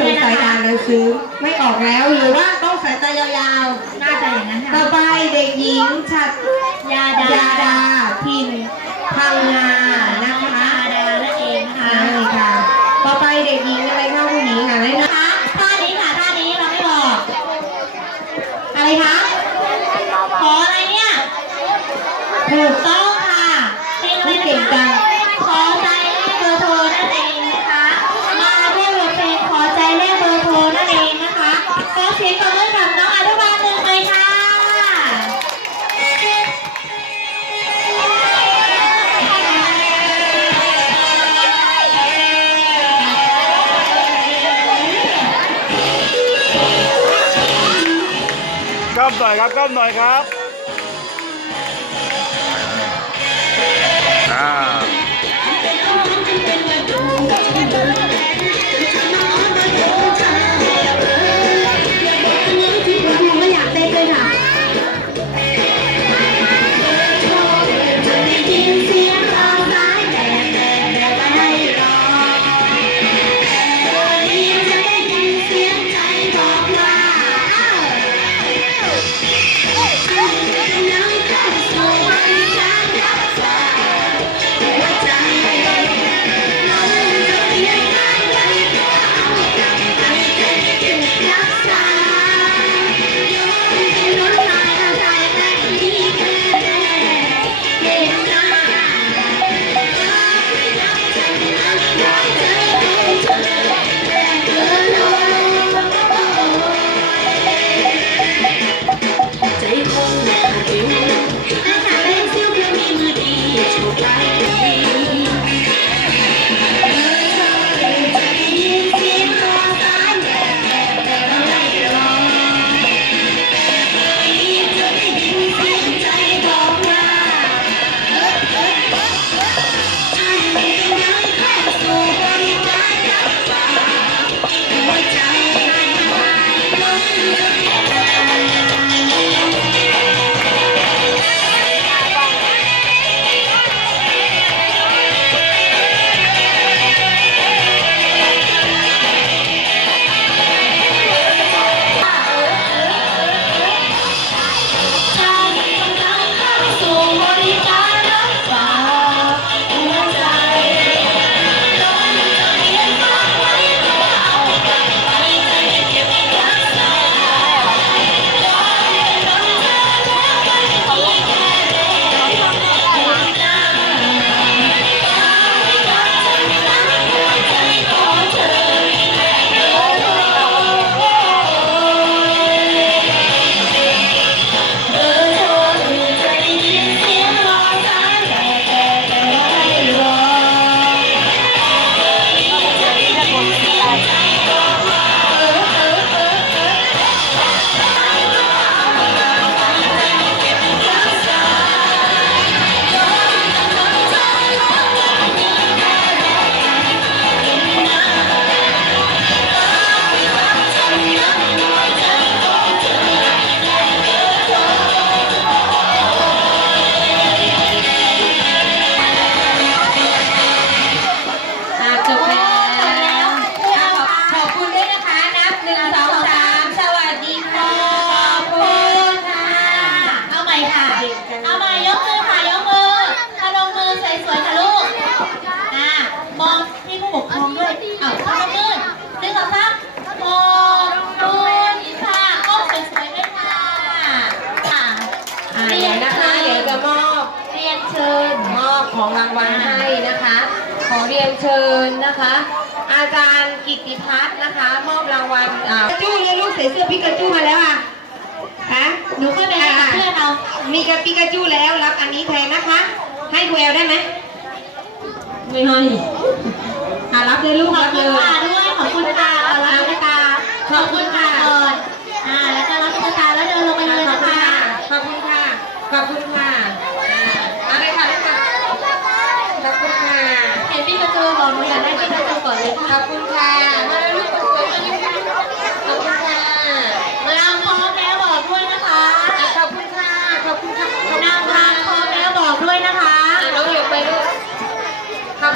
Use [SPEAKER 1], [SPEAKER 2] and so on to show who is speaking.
[SPEAKER 1] สงสัยอ่านหนังสือไม่ออกแล้วหรือว่าต้องสายตายาว
[SPEAKER 2] น่าจะอย่างนั้น
[SPEAKER 1] ๆ
[SPEAKER 2] ค่ะ
[SPEAKER 1] ต่อไปเด็กหญิงฉัด
[SPEAKER 2] ยาดายา
[SPEAKER 1] ดาพินพังงานะคะ
[SPEAKER 2] ยา
[SPEAKER 1] ก้
[SPEAKER 2] มหน่
[SPEAKER 3] อยครับก้มหน่อยครับ
[SPEAKER 1] ล้
[SPEAKER 4] น ค่ะ เอาใหม่ยกมือค่ะ
[SPEAKER 1] ย
[SPEAKER 2] กมือพนมมือสวยๆค่ะลูกอ่ามองที่ผู้ปกครองด้วยเอาพนมมือหนึ่งสองสามมองคุณค่ะก้มสวยๆด้วยค่ะค่ะ
[SPEAKER 1] อะเดี๋ยวนะคะเดี๋ยวจะมอบ
[SPEAKER 2] เรียนเชิญ
[SPEAKER 1] มอบของรางวัลให้นะคะ ขอเรียนเชิญนะคะ อาจารย์กิติพัฒน์นะคะ มอบรางวัลอ่าจูเลยลูกใส่เสื้อปิกาจูมาแล้วอะฮะ
[SPEAKER 2] หนูค่อยไปให้ กับเพื่อนเรา
[SPEAKER 1] มีกับปิกาจูแล้วรับอันนี้แทนนะคะ ให้คุยเอลได้ไหม
[SPEAKER 2] ไม่ให้
[SPEAKER 1] อะรับเลยลูกรั
[SPEAKER 2] บ
[SPEAKER 1] เลย